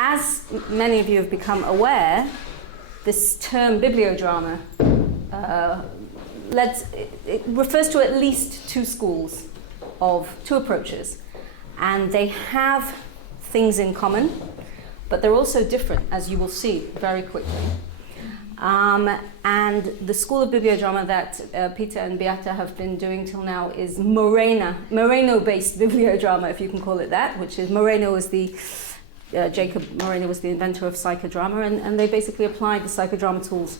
As many of you have become aware, this term bibliodrama it refers to at least two schools of two approaches, and they have things in common, but they're also different, as you will see very quickly. And the school of bibliodrama that Peter and Beata have been doing till now is Moreno-based bibliodrama, if you can call it that, which is Moreno is the Jacob Moreno was the inventor of psychodrama, and they basically applied the psychodrama tools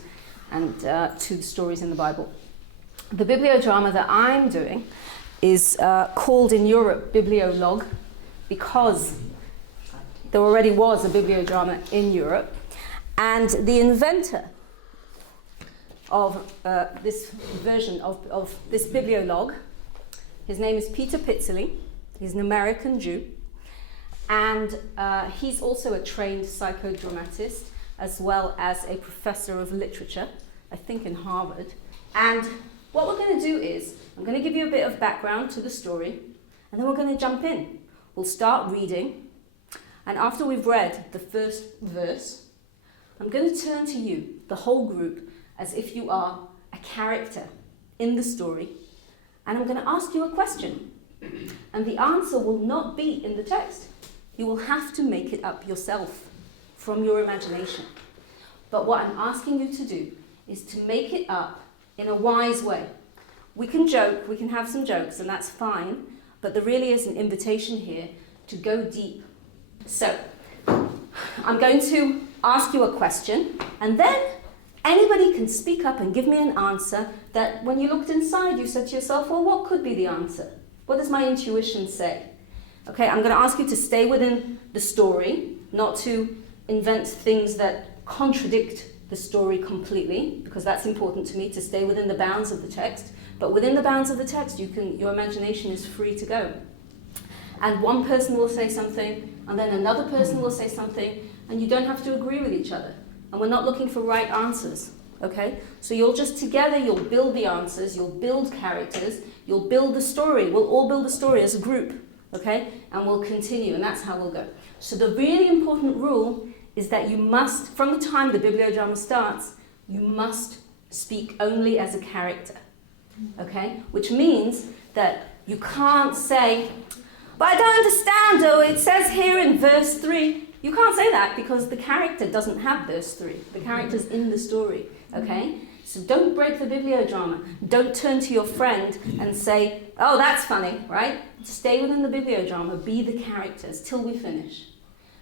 and to the stories in the Bible. The bibliodrama that I'm doing is called in Europe Bibliolog because there already was a bibliodrama in Europe, and the inventor of this version of this Bibliolog, his name is Peter Pitzele. He's an American Jew. And he's also a trained psychodramatist, as well as a professor of literature, I think in Harvard. And what we're going to do is, I'm going to give you a bit of background to the story, and then we're going to jump in. We'll start reading, and after we've read the first verse, I'm going to turn to you, the whole group, as if you are a character in the story, and I'm going to ask you a question. And the answer will not be in the text. You will have to make it up yourself from your imagination. But what I'm asking you to do is to make it up in a wise way. We can joke, we can have some jokes, and that's fine, but there really is an invitation here to go deep. So, I'm going to ask you a question, and then anybody can speak up and give me an answer that when you looked inside, you said to yourself, well, what could be the answer? What does my intuition say? Okay, I'm going to ask you to stay within the story, not to invent things that contradict the story completely, because that's important to me, to stay within the bounds of the text. But within the bounds of the text, your imagination is free to go. And one person will say something, and then another person will say something, and you don't have to agree with each other. And we're not looking for right answers, okay? So you'll just together, you'll build the answers, you'll build characters, you'll build the story. We'll all build a story as a group. Okay, and we'll continue, and that's how we'll go. So the really important rule is that you must, from the time the bibliodrama starts, you must speak only as a character, okay? Which means that you can't say, but I don't understand, oh, it says here in verse 3. You can't say that because the character doesn't have verse 3. The character's in the story, okay? So don't break the bibliodrama. Don't turn to your friend and say, oh, that's funny, right? Stay within the bibliodrama, be the characters till we finish.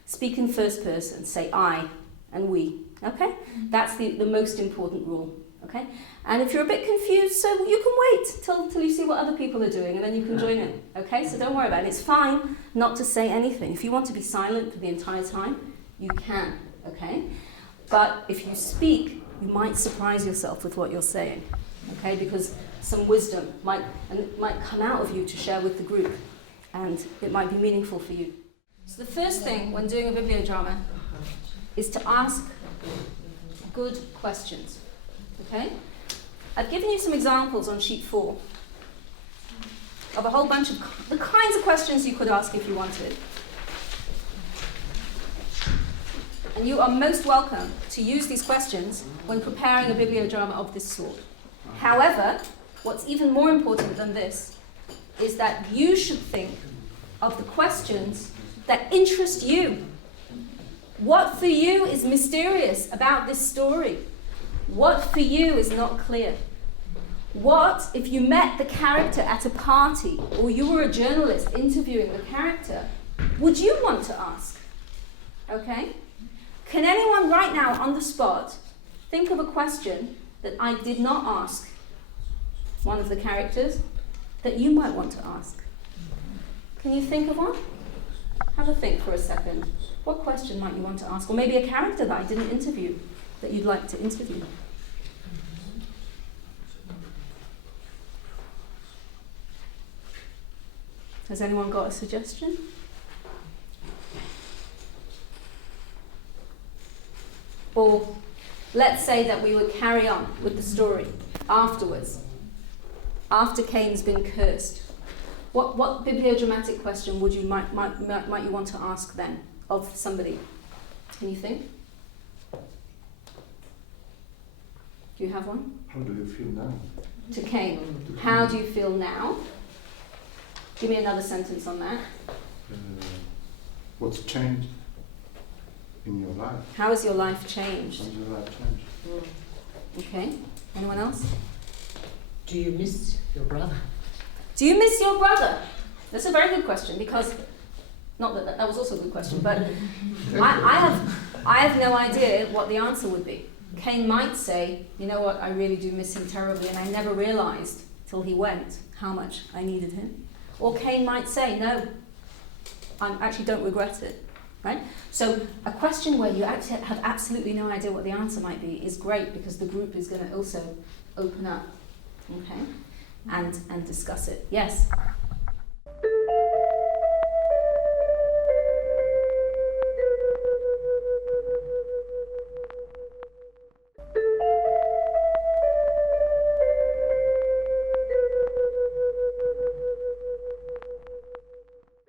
Speak in first person, say I and we, okay? That's the most important rule, okay? And if you're a bit confused, so you can wait till you see what other people are doing, and then you can join in, okay? So don't worry about it. It's fine not to say anything. If you want to be silent for the entire time, you can, okay? But if you speak, you might surprise yourself with what you're saying, okay? Because some wisdom might come out of you to share with the group, and it might be meaningful for you. So the first thing when doing a bibliodrama is to ask good questions, okay? I've given you some examples on sheet 4 of a whole bunch of the kinds of questions you could ask if you wanted. And you are most welcome to use these questions when preparing a bibliodrama of this sort. However, what's even more important than this is that you should think of the questions that interest you. What for you is mysterious about this story? What for you is not clear? What if you met the character at a party, or you were a journalist interviewing the character, would you want to ask? Okay? Can anyone right now on the spot think of a question that I did not ask one of the characters that you might want to ask? Can you think of one? Have a think for a second. What question might you want to ask? Or maybe a character that I didn't interview that you'd like to interview. Has anyone got a suggestion? Or let's say that we would carry on with the story afterwards, after Cain's been cursed. What bibliodramatic question would you might you want to ask then of somebody? Can you think? Do you have one? How do you feel now? To Cain. How do you feel now? Give me another sentence on that. What's changed in your life? How has your life changed? How has your life changed? Okay. Anyone else? Do you miss your brother? Do you miss your brother? That's a very good question, because not that was also a good question, but I have no idea what the answer would be. Cain might say, you know what, I really do miss him terribly, and I never realized till he went how much I needed him. Or Cain might say, no, I actually don't regret it. Right? So a question where you actually have absolutely no idea what the answer might be is great, because the group is going to also open up, okay, and discuss it. Yes?